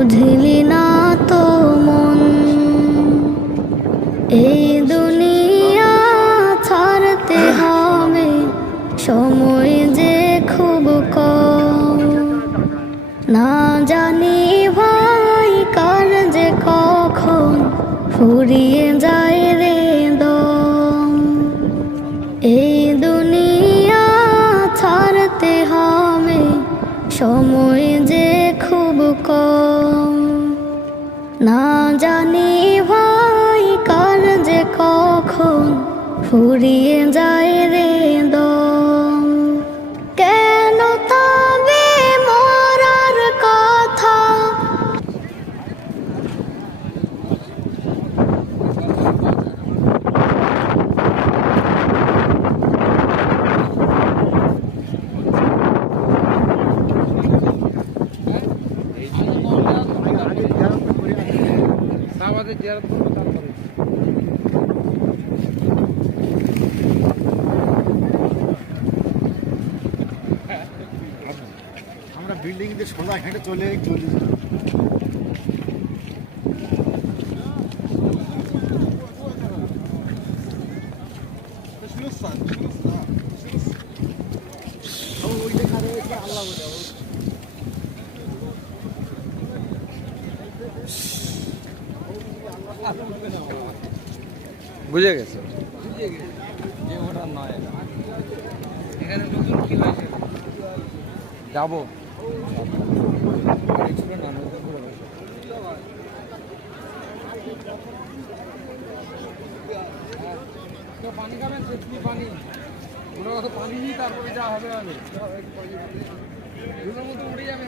বুঝলি না তো মন, এই দুনিয়া ছাড়তে হবে, সময় যে খুব কম। না জানি ভাই কার যে কখন ফুরিয়ে যায় রে দম। এই দুনিয়া ছাড়তে হবে, সময় যে খুব কম। না জানি ভাই কার যে কখন ফুরিয়ে যায় রে দম। কেন তবে মরার কথা আমরা বিল্ডিং দিয়ে সোজা হেঁটে চলে চলে বুঝে গেছে এখানে নতুন কি হয়েছে? যাবো পানি খাবেন? সেচনি পানি, ওরা অত পানি নিয়ে তারপরে যা হবে হবে মতো উড়ে যাবে।